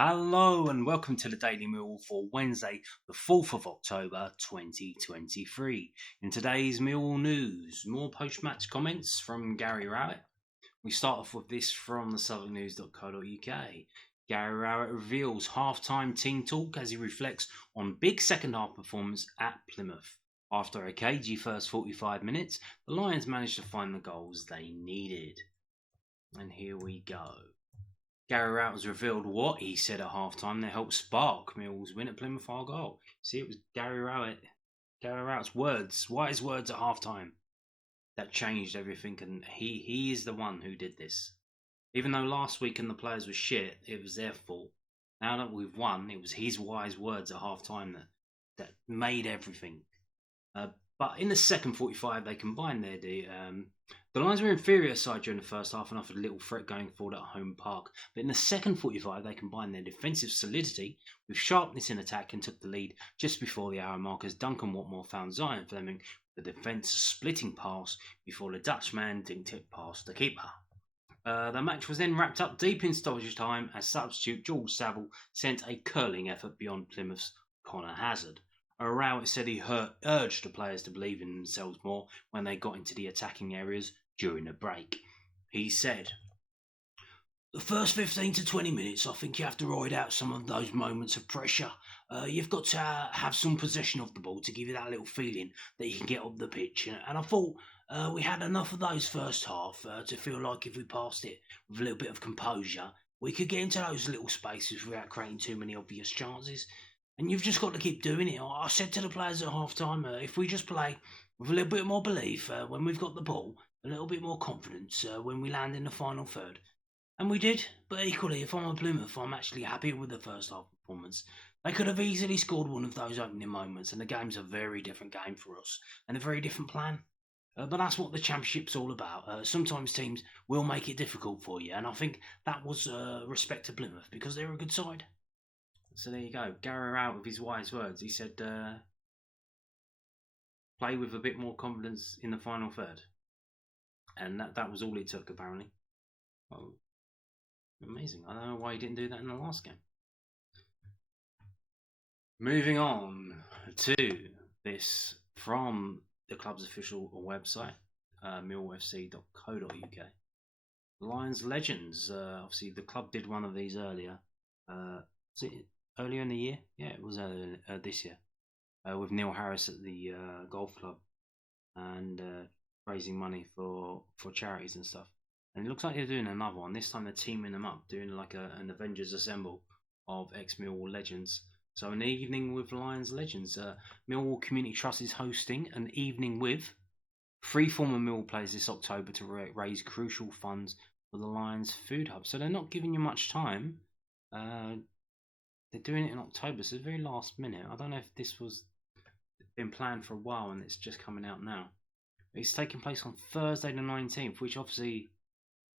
Hello and welcome to the Daily Meal for Wednesday, the 4th of October 2023. In today's Meal news, more post-match comments from Gary Rowett. We start off with this from the southernnews.co.uk. Gary Rowett reveals half-time team talk as he reflects on big second-half performance at Plymouth. After a cagey first 45 minutes, the Lions managed to find the goals they needed. And here we go. Gary Rowett has revealed what he said at halftime that helped spark Millwall's win at Plymouth Argyle. See, it was Gary Rowett's words, wise words at halftime, that changed everything, and he is the one who did this. Even though last week and the players were shit, it was their fault. Now that we've won, it was his wise words at halftime that made everything. But in the second 45, they combined their the Lions were inferior side during the first half and offered little threat going forward at home park. But in the second 45, they combined their defensive solidity with sharpness in attack and took the lead just before the hour mark as Duncan Watmore found Zion Fleming the defence splitting pass before the Dutchman dinked it past the keeper. The match was then wrapped up deep in stoppage time as substitute George Saville sent a curling effort beyond Plymouth's Connor Hazard. Rowett said he urged the players to believe in themselves more when they got into the attacking areas during the break. He said, "The first 15 to 20 minutes, I think you have to ride out some of those moments of pressure. You've got to have some possession of the ball to give you that little feeling that you can get up the pitch. And I thought we had enough of those first half to feel like if we passed it with a little bit of composure, we could get into those little spaces without creating too many obvious chances. And you've just got to keep doing it. I said to the players at half time, if we just play with a little bit more belief when we've got the ball, a little bit more confidence when we land in the final third. And we did, but equally, if I'm a Plymouth, I'm actually happy with the first half performance. They could have easily scored one of those opening moments, and the game's a very different game for us, and a very different plan. But that's what the Championship's all about. Sometimes teams will make it difficult for you, and I think that was respect to Plymouth, because they're a good side. So there you go. Gary out with his wise words. He said, play with a bit more confidence in the final third. And that was all it took, apparently. Oh, amazing. I don't know why he didn't do that in the last game. Moving on to this from the club's official website, millwallfc.co.uk. Lions Legends. Obviously, the club did one of these earlier. Was it earlier in the year? Yeah, it was this year. With Neil Harris at the golf club and raising money for charities and stuff. And it looks like they're doing another one. This time they're teaming them up, doing like an Avengers Assemble of ex-Millwall legends. So an evening with Lions Legends. Millwall Community Trust is hosting an evening with 3 former Millwall players this October to raise crucial funds for the Lions Food Hub. So they're not giving you much time. They're doing it in October, so it's very last minute. I don't know if this was been planned for a while and it's just coming out now. It's taking place on Thursday the 19th, which obviously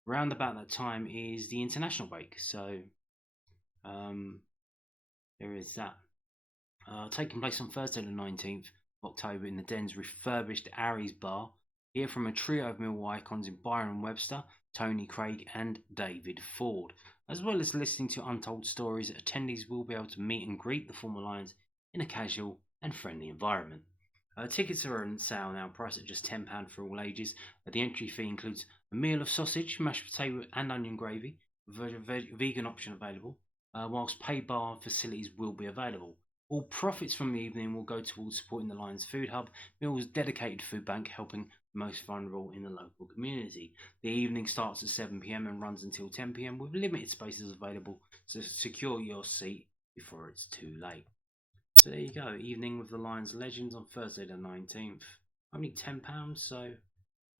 round about that time is the international break. So there is that. Taking place on Thursday the 19th of October in the Den's refurbished Aries Bar. Hear from a trio of Millwall icons in Byron Webster, Tony Craig and David Ford. As well as listening to untold stories, attendees will be able to meet and greet the former Lions in a casual and friendly environment. Tickets are on sale now, priced at just £10 for all ages. The entry fee includes a meal of sausage, mashed potato and onion gravy, with a vegan option available, whilst pay bar facilities will be available. All profits from the evening will go towards supporting the Lions Food Hub, Millwall's dedicated food bank, helping the most vulnerable in the local community. The evening starts at 7 p.m. and runs until 10 p.m. with limited spaces available, so secure your seat before it's too late. So there you go, evening with the Lions Legends on Thursday the 19th. Only £10, so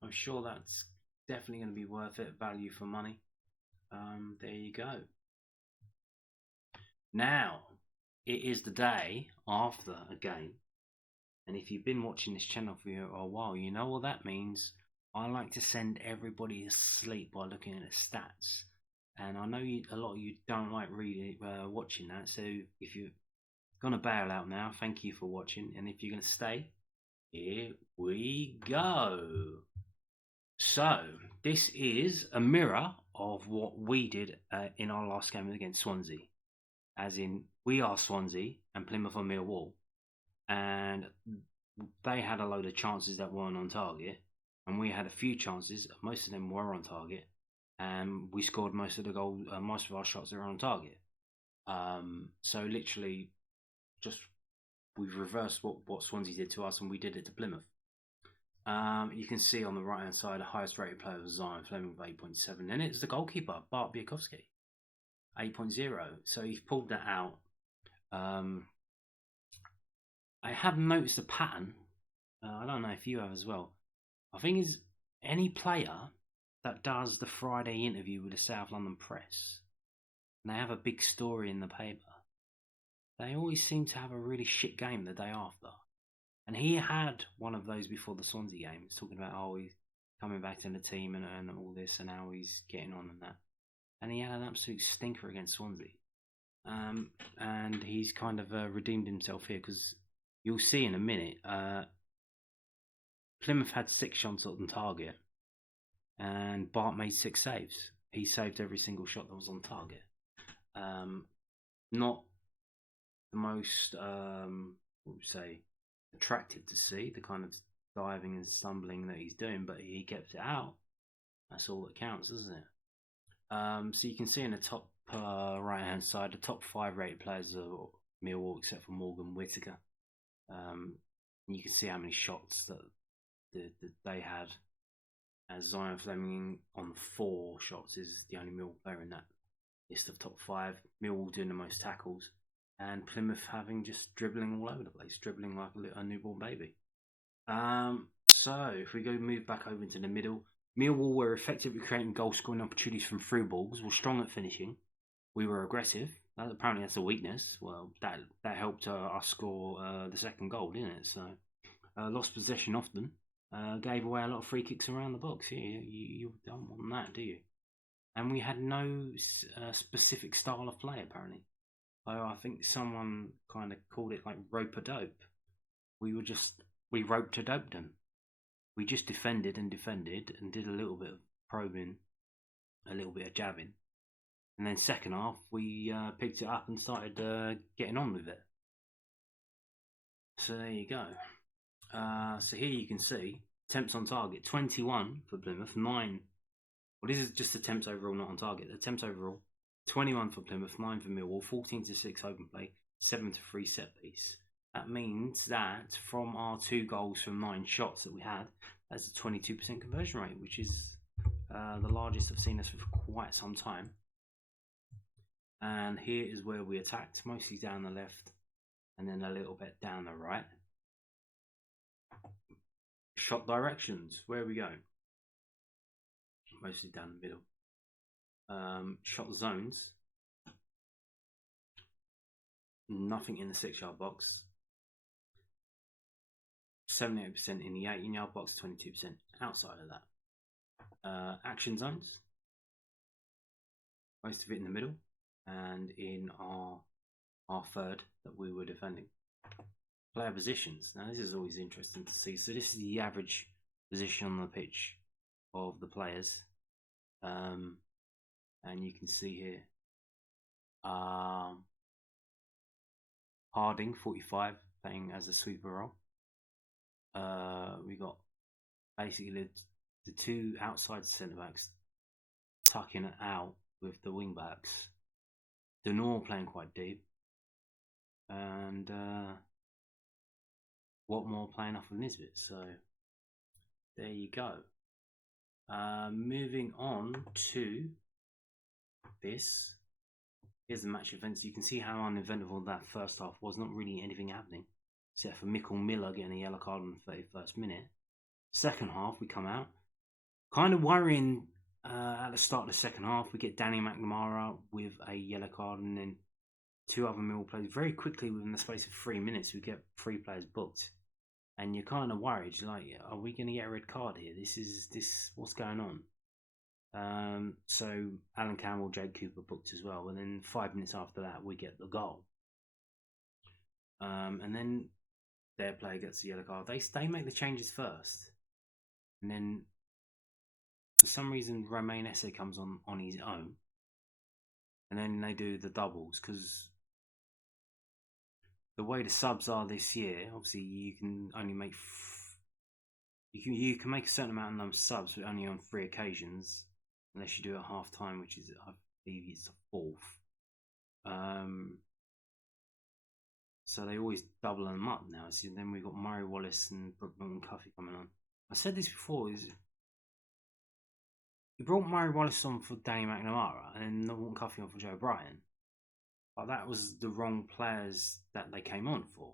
I'm sure that's definitely going to be worth it, value for money. There you go. Now, it is the day after a game, and if you've been watching this channel for a while, you know what that means. I like to send everybody to sleep by looking at the stats, and I know a lot of you don't like watching that, so if you're going to bail out now, thank you for watching, and if you're going to stay, here we go. So, this is a mirror of what we did in our last game against Swansea. as in we are Swansea and Plymouth are Millwall, and they had a load of chances that weren't on target, and we had a few chances. Most of them were on target, and we scored most of the goals. Most of our shots are on target. So literally, just we've reversed what Swansea did to us, and we did it to Plymouth. You can see on the right hand side, the highest rated player was Zion Fleming with 8.7, and it's the goalkeeper Bart Biakowski, 8.0. So he's pulled that out. I have noticed a pattern. I don't know if you have as well. I think is any player that does the Friday interview with the South London Press, and they have a big story in the paper, they always seem to have a really shit game the day after. And he had one of those before the Swansea game. He's talking about, he's coming back to the team and all this, and how he's getting on and that. And he had an absolute stinker against Swansea. And he's kind of redeemed himself here, because you'll see in a minute, Plymouth had 6 shots on target, and Bart made 6 saves. He saved every single shot that was on target. Not the most, what would you say, attractive to see, the kind of diving and stumbling that he's doing, but he kept it out. That's all that counts, isn't it? So you can see in the top right hand side, the top 5 rated players are Millwall, except for Morgan Whittaker. You can see how many shots that they had, as Zion Fleming on 4 shots is the only Millwall player in that list of top 5. Millwall doing the most tackles, and Plymouth having just dribbling all over the place, dribbling like a newborn baby. So if we move back over into the middle, Millwall were effectively creating goal scoring opportunities from through balls, were strong at finishing. We were aggressive. Apparently that's a weakness. Well, that helped us score the second goal, didn't it? So lost possession often, gave away a lot of free kicks around the box. You don't want that, do you? And we had no specific style of play, apparently. I think someone kind of called it like rope-a-dope. We rope-a-doped them. We just defended and did a little bit of probing, a little bit of jabbing. And then second half, we picked it up and started getting on with it. So there you go. So here you can see attempts on target, 21 for Plymouth, 9. Well, this is just attempts overall, not on target. Attempts overall, 21 for Plymouth, 9 for Millwall, 14-6 open play, 7-3 set piece. That means that from our 2 goals from 9 shots that we had, that's a 22% conversion rate, which is the largest I've seen us for quite some time. And here is where we attacked, mostly down the left and then a little bit down the right. Shot directions, where are we going? Mostly down the middle. Shot zones, nothing in the 6-yard box. 78% in the 18-yard box, 22% outside of that. Action zones, most of it in the middle and in our third that we were defending. Player positions. Now this is always interesting to see. So this is the average position on the pitch of the players, and you can see here Harding 45 playing as a sweeper role. We got basically the 2 outside centre backs tucking it out with the wing backs. Denor playing quite deep, and Watmore playing off of Nisbet. So there you go. Moving on to this. Here's the match events. You can see how uneventful that first half was. Not really anything happening, except for Mikkel Miller getting a yellow card in the 31st minute. Second half, we come out. Kind of worrying at the start of the second half. We get Danny McNamara with a yellow card, and then 2 other Millwall players. Very quickly, within the space of 3 minutes, we get 3 players booked. And you're kind of worried, like, are we going to get a red card here? What's going on? So Alan Campbell, Jake Cooper booked as well, and then 5 minutes after that we get the goal, and then their player gets the yellow card. They make the changes first, and then for some reason Romain Esse comes on his own, and then they do the doubles, because the way the subs are this year, obviously you can only make you can make a certain amount of number of subs, but only on 3 occasions, unless you do it at half time, which is I believe it's the 4th. So they always double them up now. So then we've got Murray Wallace and Brookman and Cuffy coming on. I said this before, is he brought Murray Wallace on for Danny McNamara and then Norton Cuffy on for Joe Bryan. But that was the wrong players that they came on for.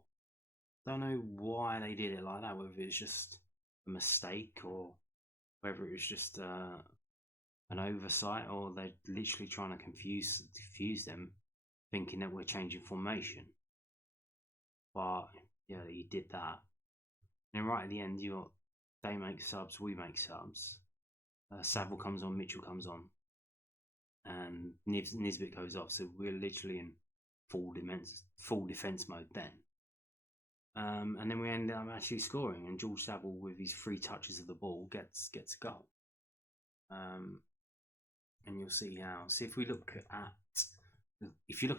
Don't know why they did it like that, whether it was just a mistake or whether it was just an oversight or they're literally trying to confuse them, thinking that we're changing formation. But yeah, he did that. And then right at the end, they make subs, we make subs. Saville comes on, Mitchell comes on, and Nisbet goes off. So we're literally in full defense mode then. And then we end up actually scoring, and George Saville with his 3 touches of the ball gets a goal. And you'll see how. So if you look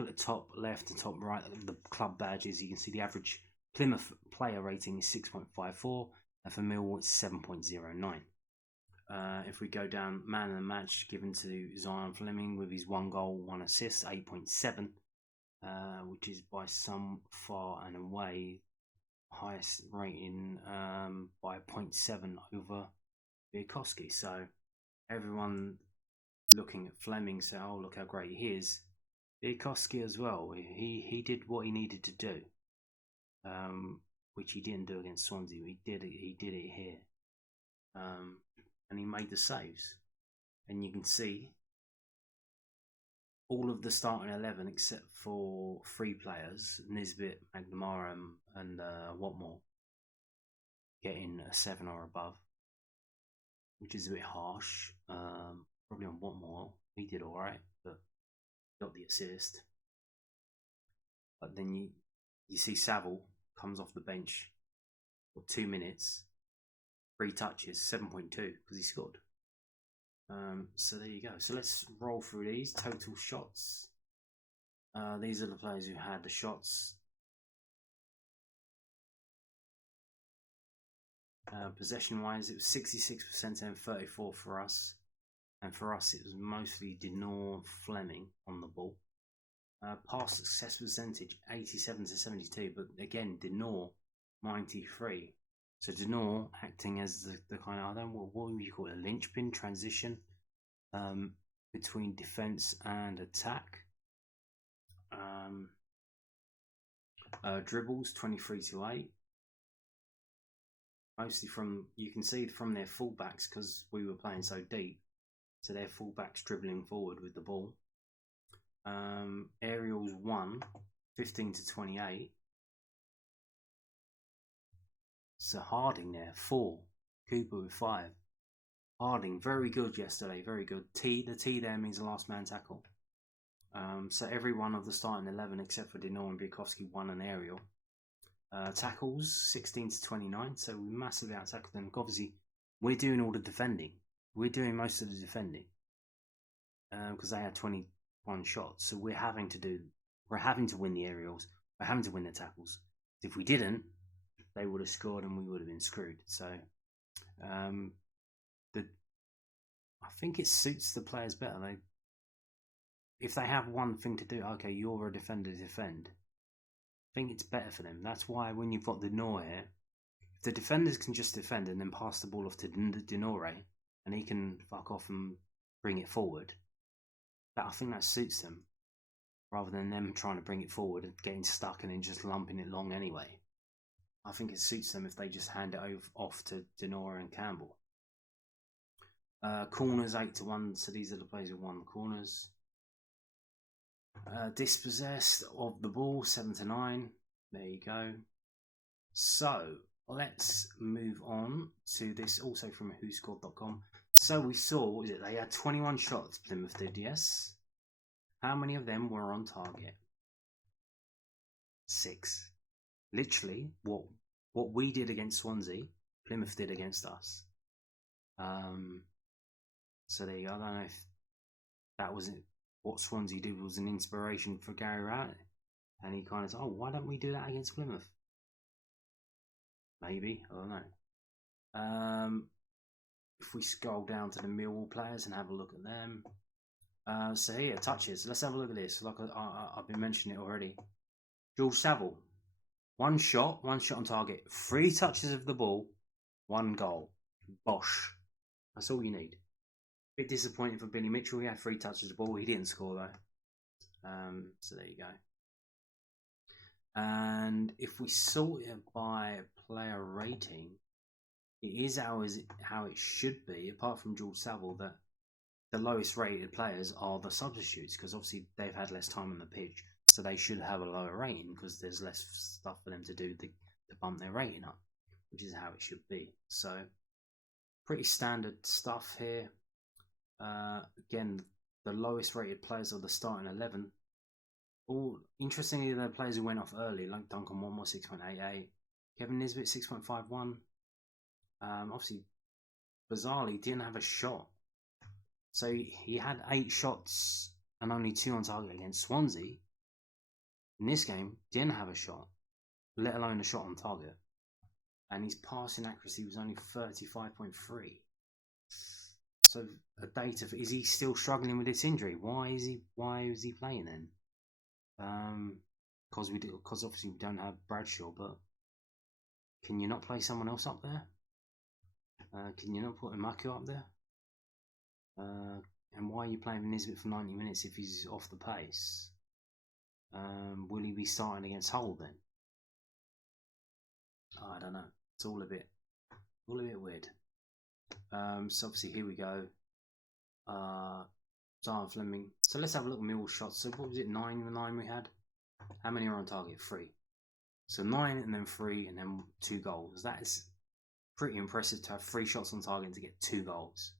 at the top left and top right of the club badges, you can see the average Plymouth player rating is 6.54, and for Millwall it's 7.09. If we go down, man of the match given to Zion Fleming with his 1 goal, 1 assist, 8.7, which is by some far and away highest rating by 0.7 over Biakowski. So everyone looking at Fleming say, "Oh, look how great he is." Biakowski as well. He did what he needed to do, which he didn't do against Swansea. He did it here, and he made the saves. And you can see all of the starting 11 except for 3 players, Nisbet, McNamara and Watmore, getting a 7 or above, which is a bit harsh. Probably on Watmore, he did alright, but got the assist. But then you see Saville comes off the bench for 2 minutes, 3 touches, 7.2 because he scored. So there you go. So let's roll through these total shots. These are the players who had the shots. Possession wise, it was 66% and 34% for us. And for us, it was mostly Denor Fleming on the ball. Pass success percentage 87 to 72, but again, Denor 93. So Denor acting as the kind of, I don't know, what would you call it, a linchpin transition between defense and attack. Dribbles 23 to 8. Mostly you can see from their fullbacks because we were playing so deep. So their fullbacks dribbling forward with the ball. Aerials 1, 15 to 28. So Harding there, 4. Cooper with 5. Harding, very good yesterday, very good. The T there means the last man tackle. So every one of the starting 11 except for Denor and Biakowski won an aerial. Tackles 16 to 29, so we massively out-tackled them. Obviously, we're doing all the defending. We're doing most of the defending because they had 21 shots. So we're having to win the aerials. We're having to win the tackles. If we didn't, they would have scored and we would have been screwed. So I think it suits the players better. If they have one thing to do, okay, you're a defender, defend. I think it's better for them. That's why when you've got the Denor here, if the defenders can just defend and then pass the ball off to Denore and he can fuck off and bring it forward, I think that suits them rather than them trying to bring it forward and getting stuck and then just lumping it long anyway. I think it suits them if they just hand it off to Denore and Campbell. Corners 8 to 1, so these are the players who won the corners. Dispossessed of the ball 7 to 9. There you go. So let's move on to this, also from whoscored.com. So we saw, what was it? They had 21 shots, Plymouth did, yes. How many of them were on target? 6. Literally, what we did against Swansea, Plymouth did against us. So there you go. I don't know if that was what Swansea did was an inspiration for Gary Rowett, And he kind of said, oh, why don't we do that against Plymouth? Maybe, I don't know. If we scroll down to the Millwall players and have a look at them. So here, touches. Let's have a look at this. Like I've been mentioning it already. George Saville, one shot on target, 3 touches of the ball, 1 goal. Bosh. That's all you need. Bit disappointing for Billy Mitchell. He had 3 touches of the ball. He didn't score though. So there you go. And if we sort it by player rating, it is how it should be. Apart from George Saville, that the lowest rated players are the substitutes, because obviously they've had less time on the pitch, so they should have a lower rating because there's less stuff for them to do to bump their rating up, which is how it should be. So pretty standard stuff here. Again, the lowest rated players are the starting 11. All interestingly, the players who went off early, like Duncan Watmore 6.88, Kevin Nisbet 6.51. Obviously, bizarrely, didn't have a shot. So he had 8 shots and only 2 on target against Swansea. In this game, didn't have a shot, let alone a shot on target. And his passing accuracy was only 35.3. So a data, is he still struggling with this injury? Why is he playing then? Because obviously we don't have Bradshaw, but can you not play someone else up there? Can you not put Imaku up there? And why are you playing Nisbet for 90 minutes if he's off the pace? Will he be starting against Hull then? I don't know. It's all a bit weird. So obviously here we go. Zion Fleming. So let's have a look at Millwall shots. So what was it? 9 we had. How many are on target? 3. So 9 and then 3 and then 2 goals. That is pretty impressive to have 3 shots on target to get 2 goals.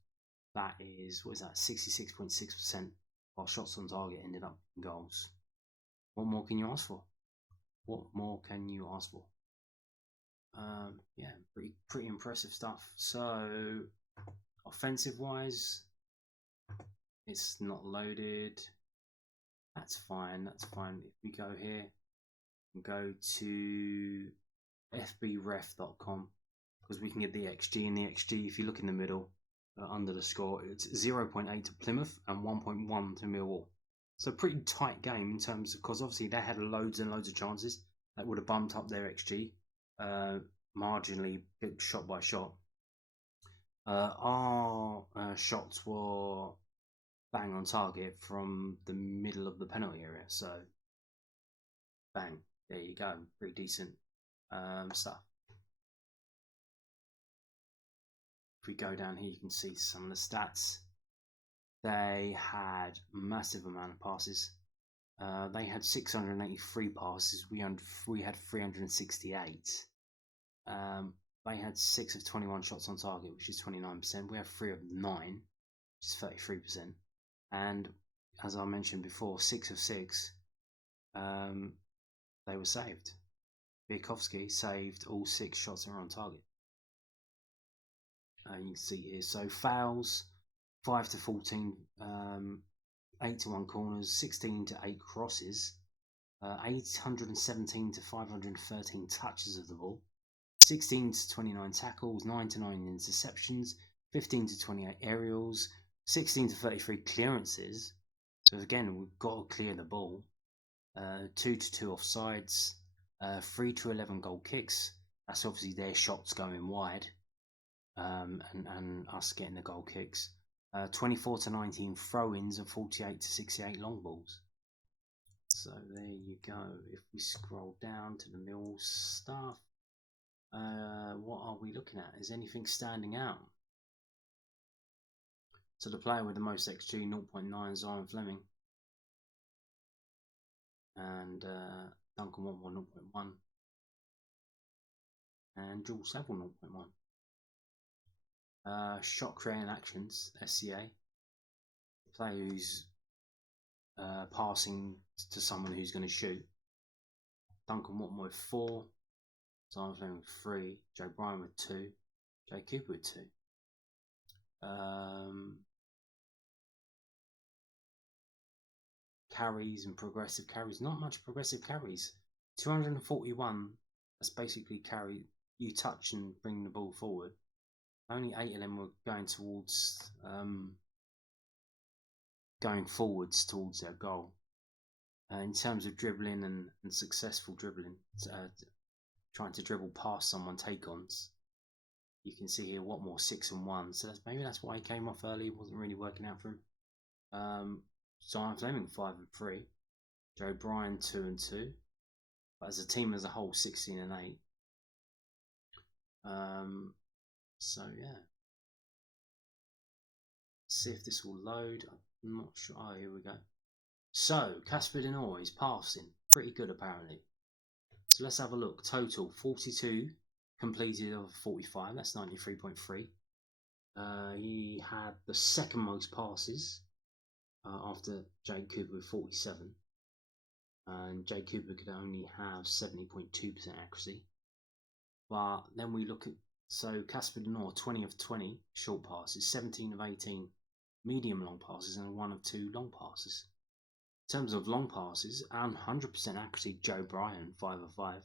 That is, what is that? 66.6% of our shots on target ended up in goals. What more can you ask for? What more can you ask for? Yeah, pretty impressive stuff. So offensive wise, it's not loaded. That's fine. If we go here and go to fbref.com, because we can get the XG, and the XG, if you look in the middle under the score, it's 0.8 to Plymouth and 1.1 to Millwall. So pretty tight game in terms of, because obviously they had loads and loads of chances that would have bumped up their XG marginally, shot by shot. Our shots were bang on target from the middle of the penalty area, so bang, there you go, pretty decent stuff. If we go down here, you can see some of the stats. They had massive amount of passes. They had 683 passes. We had 368. They had 6 of 21 shots on target, which is 29%. We have 3 of 9, which is 33%. And as I mentioned before, 6 of 6, they were saved. Biakovsky saved all 6 shots that were on target. You can see here. So fouls, 5 to 14, 8 to 1 corners, 16 to 8 crosses, 817 to 513 touches of the ball, 16 to 29 tackles, 9 to 9 interceptions, 15 to 28 aerials, 16 to 33 clearances. So again, we've got to clear the ball. 2 to 2 offsides, 3 to 11 goal kicks. That's obviously their shots going wide, and us getting the goal kicks. 24 to 19 throw-ins and 48 to 68 long balls. So there you go. If we scroll down to the Millwall stuff, what are we looking at? Is anything standing out? So the player with the most XG, 0.9, Zion Fleming. And Duncan Watmore, 0.1. And George Saville, 0.1. Shot creating actions, SCA. The player who's passing to someone who's going to shoot. Duncan Watmore with 4. Zion Fleming with 3. Joe Bryan with 2. Jay Cooper with 2. carries and progressive carries. Not much progressive carries. 241. That's basically carry. You touch and bring the ball forward. Only 8 of them were going towards going forwards towards their goal. In terms of dribbling and successful dribbling, trying to dribble past someone, take-ons, you can see here Watmore 6 and 1. So maybe that's why he came off early. It wasn't really working out for him. Zion Fleming 5 and 3. Joe Bryan 2 and 2. But as a team as a whole, 16 and 8. So yeah. Let's see if this will load. I'm not sure. Oh, here we go. So Casper Denoy is passing pretty good apparently. So let's have a look. Total 42 completed of 45. That's 93.3. He had the second most passes after Jake Cooper with 47. And Jake Cooper could only have 70.2% accuracy. But then we look at, so Casper Denoy 20 of 20 short passes, 17 of 18 medium long passes, and 1 of 2 long passes. In terms of long passes, and 100% accuracy, Joe Bryan 5 of 5.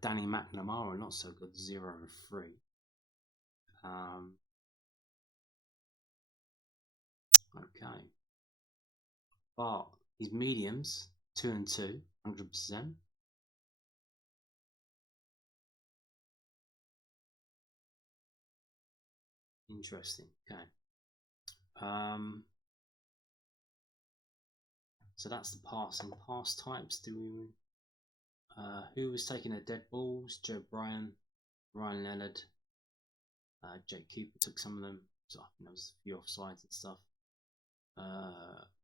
Danny McNamara not so good, 0 of 3. Okay. But his mediums 2 and 2, 100%. Interesting. Okay. So that's the passing. Pass types. Who was taking their dead balls? Joe Bryan, Ryan Leonard, Jake Cooper took some of them. So I think there was a few offsides and stuff.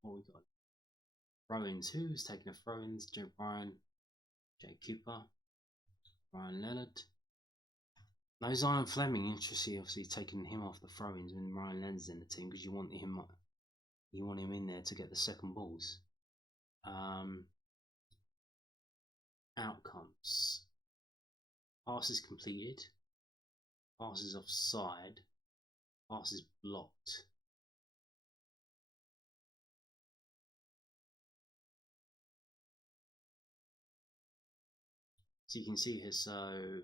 What we got? Throw-ins. Who was taking the throw-ins? Joe Bryan, Jake Cooper, Ryan Leonard. No, Zion Fleming, interesting, obviously taking him off the throw-ins when Ryan Leonard's in the team because you want him in there to get the second balls. Outcomes: passes completed, passes offside, passes blocked. So you can see here, so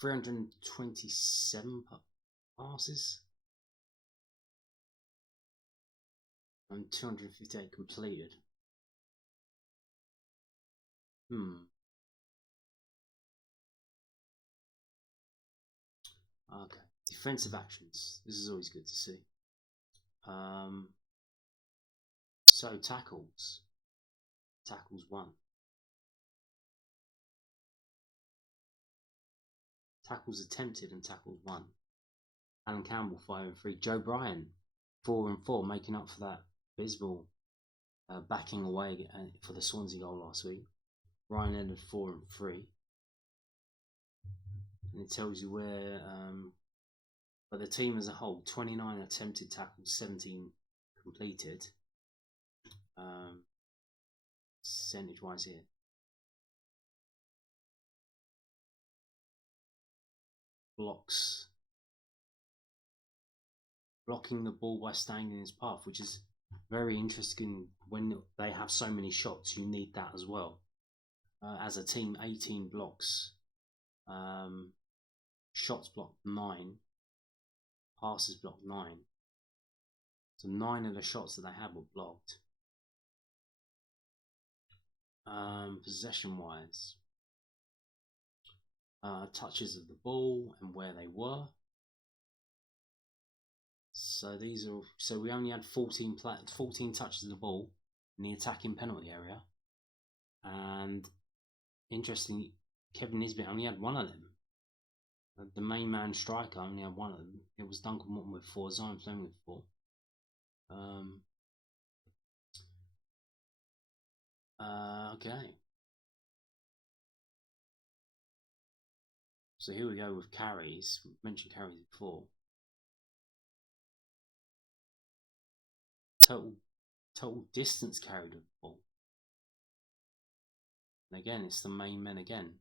327 passes and 258 completed. Okay. Defensive actions. This is always good to see. So tackles. Tackles 1. Tackles attempted and tackles 1. Alan Campbell 5 and 3. Joe Bryan 4 and 4, making up for that abysmal backing away for the Swansea goal last week. Ryan Leonard 4 and 3. And it tells you where, but the team as a whole, 29 attempted tackles, 17 completed. Percentage wise here. Blocks. Blocking the ball by staying in his path, which is very interesting. When they have so many shots, you need that as well. As a team, 18 blocks. Shots blocked 9. Passes blocked 9. So 9 of the shots that they had were blocked. Possession wise, touches of the ball and where they were. So we only had 14 touches of the ball in the attacking penalty area, and interestingly, Kevin Nisbet only had 1 of them. The main man striker only had 1 of them. It was Duncan Morton with 4, Zion Fleming with 4. Okay. So here we go with carries. We mentioned carries before. Total distance carried with the ball. And again, it's the main men again.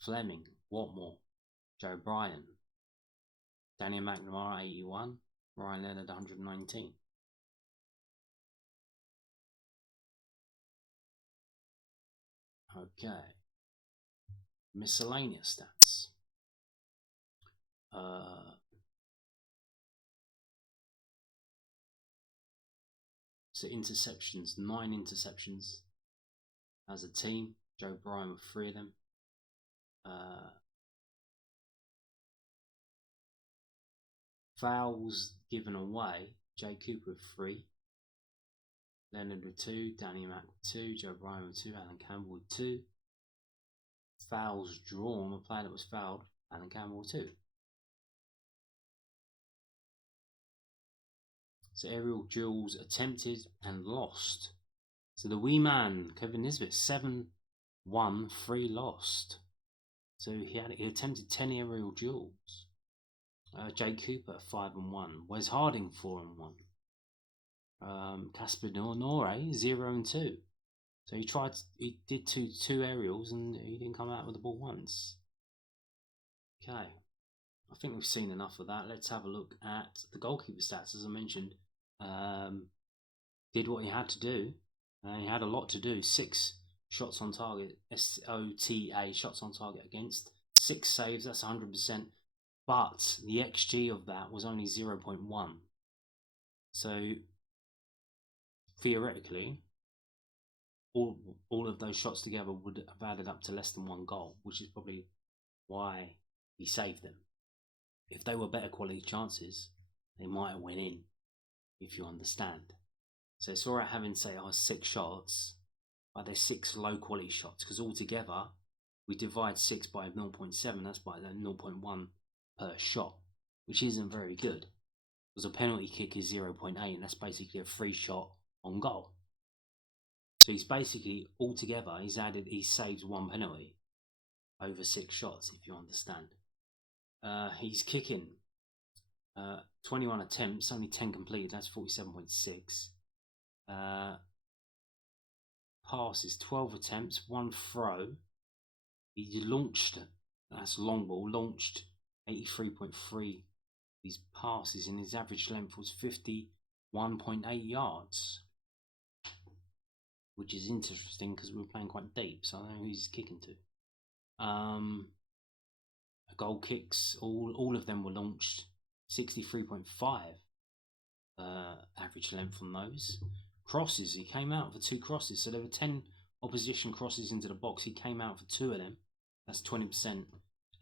Fleming, Watmore, Joe Bryan, Danny McNamara 81, Ryan Leonard 119. Okay. Miscellaneous stats. So interceptions, 9 interceptions as a team. Joe Bryan with 3 of them. Fouls given away. Jay Cooper with 3. Leonard with 2. Danny Mack with 2. Joe Bryan with 2. Alan Campbell with 2. Fouls drawn. A player that was fouled. Alan Campbell with 2. So aerial duels attempted and lost. So the wee man, Kevin Nisbet, 7 won, 3 lost. So he attempted 10 aerial duels. Jay Cooper 5 and 1. Wes Harding 4 and 1. Casper Nore 0 and 2. So he did two aerials and he didn't come out with the ball once. Okay, I think we've seen enough of that. Let's have a look at the goalkeeper stats. As I mentioned, did what he had to do. He had a lot to do. 6 shots on target, SOTA, shots on target against. 6 saves, that's 100%. But the XG of that was only 0.1. So theoretically, all of those shots together would have added up to less than 1 goal, which is probably why he saved them. If they were better quality chances, they might have went in, if you understand. So it's alright having, say, 6 shots, but they're 6 low quality shots, because altogether we divide 6 by 0.7, that's by 0.1 per shot, which isn't very good, because a penalty kick is 0.8, and that's basically a free shot on goal. So he's basically, altogether, he saved 1 penalty over 6 shots, if you understand. He's kicking 21 attempts, only 10 completed, that's 47.6. Passes, 12 attempts, 1 throw. He launched, that's long ball, launched 83.3 these passes, and his average length was 51.8 yards, which is interesting because we were playing quite deep, so I don't know who he's kicking to. Goal kicks, all of them were launched, 63.5 average length on those. Crosses, he came out for 2 crosses, so there were 10 opposition crosses into the box. He came out for 2 of them, that's 20%.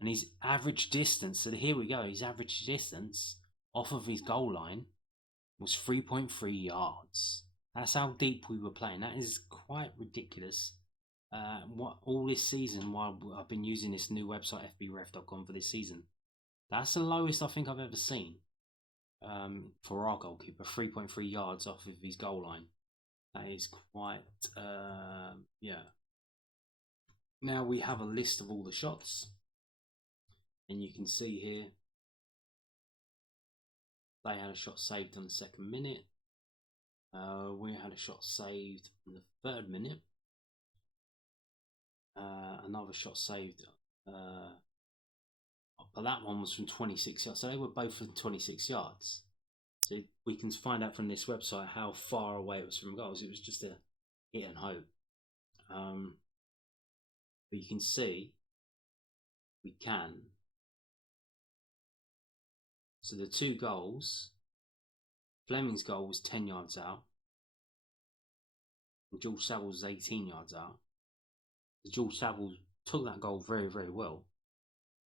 And his average distance, so here we go, his average distance off of his goal line was 3.3 yards. That's how deep we were playing. That is quite ridiculous. All this season, while I've been using this new website, fbref.com, for this season, that's the lowest I think I've ever seen for our goalkeeper, 3.3 yards off of his goal line. That is quite, yeah. Now we have a list of all the shots, and you can see here they had a shot saved on the 2nd minute. We had a shot saved on the 3rd minute. Another shot saved, but that one was from 26 yards. So they were both from 26 yards. So we can find out from this website how far away it was from goals. It was just a hit and hope. But you can see we can. So the 2 goals, Fleming's goal was 10 yards out, and George Saville was 18 yards out. George Saville took that goal very, very well.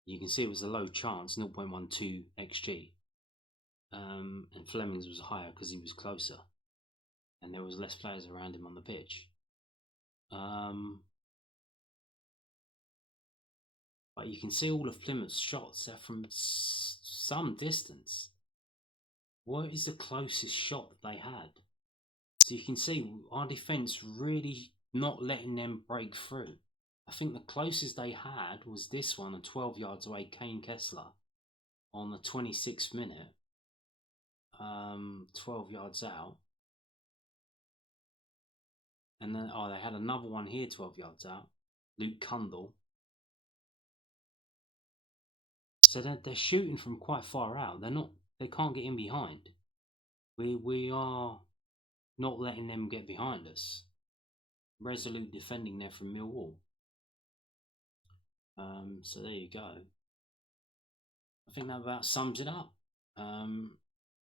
You can see it was a low chance, 0.12 XG. And Fleming's was higher because he was closer, and there was less players around him on the pitch. But you can see all of Plymouth's shots are from some distance. What is the closest shot that they had? So you can see our defence really not letting them break through. I think the closest they had was this one, and 12 yards away, Kane Kessler, on the 26th minute, 12 yards out. And then, they had another one here, 12 yards out, Luke Cundall. So they're shooting from quite far out. They can't get in behind. We are not letting them get behind us. Resolute defending there from Millwall. So there you go. I think that about sums it up.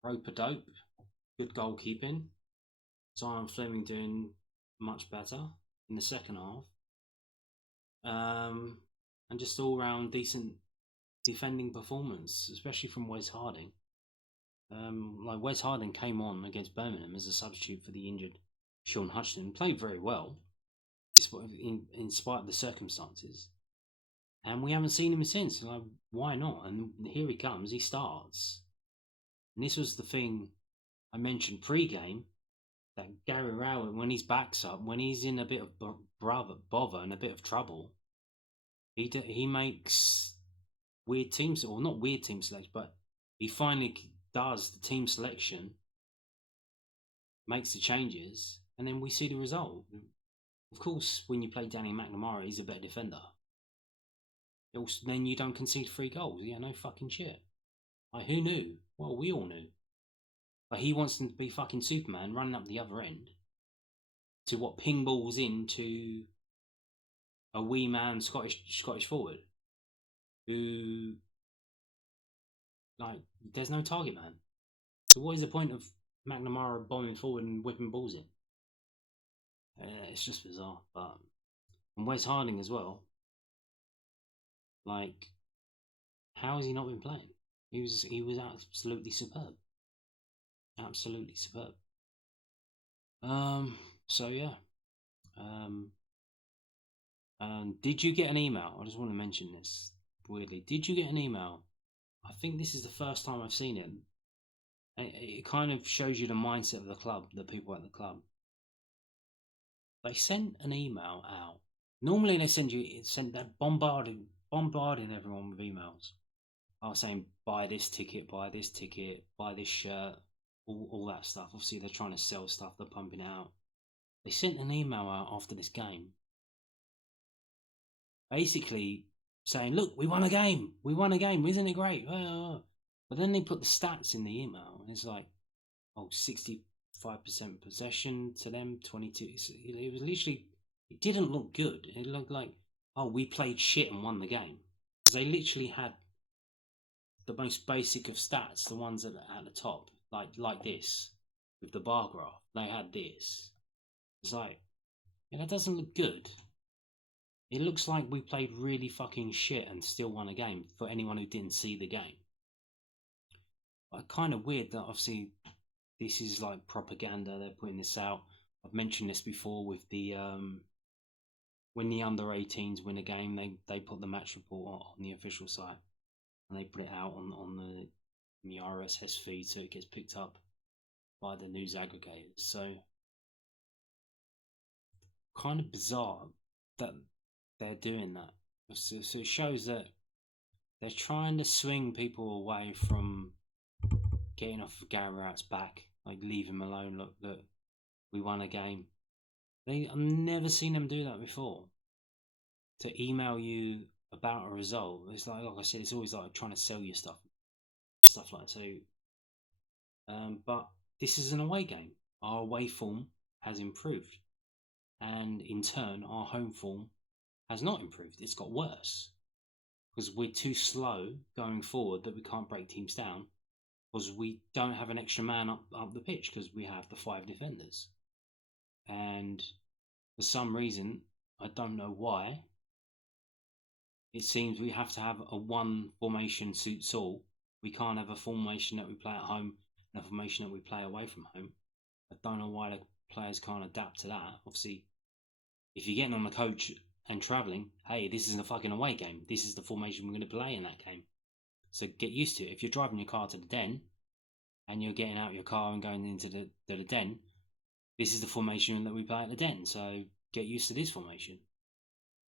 Roper dope, good goalkeeping. Zion Fleming doing much better in the second half. And just all round decent defending performance, especially from Wes Harding. Like Wes Harding came on against Birmingham as a substitute for the injured Sean Hutchinson, played very well in spite of the circumstances. And we haven't seen him since. Like, why not? And here he comes. He starts. And this was the thing I mentioned pre-game, that Gary Rowett, when his back's up, when he's in a bit of bother and a bit of trouble, he makes weird teams, or not weird team selection, but he finally does the team selection, makes the changes, and then we see the result. Of course, when you play Danny McNamara, he's a better defender. Also, then you don't concede 3 goals. Yeah, no fucking shit. Like, who knew? Well, we all knew. But he wants them to be fucking Superman running up the other end to what ping balls into a wee man Scottish forward who, like, there's no target man. So what is the point of McNamara bombing forward and whipping balls in? It's just bizarre. But and Wes Harding as well. Like, how has he not been playing? He was absolutely superb. Absolutely superb. So yeah. Did you get an email? I just want to mention this weirdly. Did you get an email? I think this is the first time I've seen it. It kind of shows you the mindset of the club, the people at the club. They sent an email out. Normally they send that bombarding everyone with emails. I was saying buy this ticket, buy this shirt, all that stuff. Obviously they're trying to sell stuff, they're pumping it out. They sent an email out after this game, basically saying, look, we won a game, isn't it great? But then they put the stats in the email, and it's like, 65% possession to them, 22. It was literally, it didn't look good. It looked like, we played shit and won the game. Because they literally had the most basic of stats, the ones at the top, like this, with the bar graph. They had this. It's like, that doesn't look good. It looks like we played really fucking shit and still won a game, for anyone who didn't see the game. But kind of weird that obviously this is like propaganda. They're putting this out. I've mentioned this before with the when the under 18s win a game, they put the match report on the official site, and they put it out on the RSS feed, so it gets picked up by the news aggregators. So kind of bizarre that they're doing that. So it shows that they're trying to swing people away from getting off Gary Rowett's back, like leave him alone. Look, that we won a game. I've never seen them do that before. To email you about a result, it's like I said, it's always like trying to sell you stuff like that. So, but this is an away game. Our away form has improved, and in turn, our home form has not improved. It's got worse because we're too slow going forward, that we can't break teams down, because we don't have an extra man up the pitch, because we have the 5 defenders. And for some reason, I don't know why, it seems we have to have a one formation suits all. We can't have a formation that we play at home and a formation that we play away from home. I don't know why the players can't adapt to that. Obviously, if you're getting on the coach and travelling, hey, this is a fucking away game. This is the formation we're going to play in that game. So get used to it. If you're driving your car to the den and you're getting out your car and going into the den, this is the formation that we play at the den. So get used to this formation.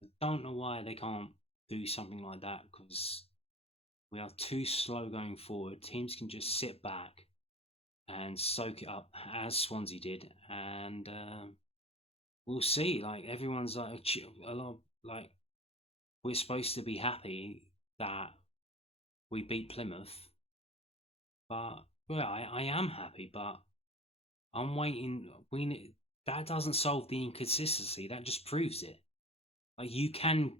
I don't know why they can't do something like that, because we are too slow going forward. Teams can just sit back and soak it up, as Swansea did, and we'll see. Like, everyone's like a lot of, like, we're supposed to be happy that we beat Plymouth, but I am happy, but I'm waiting. That doesn't solve the inconsistency. That just proves it. Like, you can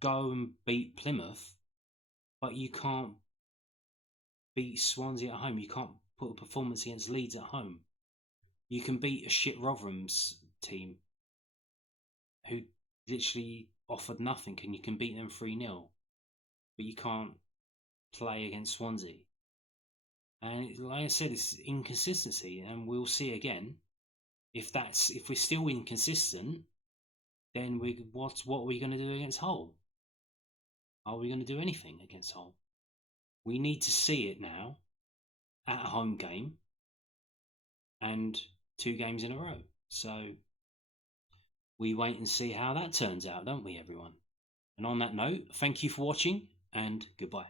go and beat Plymouth, but you can't beat Swansea at home. You can't put a performance against Leeds at home. You can beat a shit Rotherham's team who literally offered nothing, and you can beat them 3-0, but you can't play against Swansea. And like I said, it's inconsistency, and we'll see again. If we're still inconsistent, then what are we going to do against Hull? Are we going to do anything against Hull? We need to see it now at a home game and 2 games in a row. So we wait and see how that turns out, don't we, everyone? And on that note, thank you for watching, and goodbye.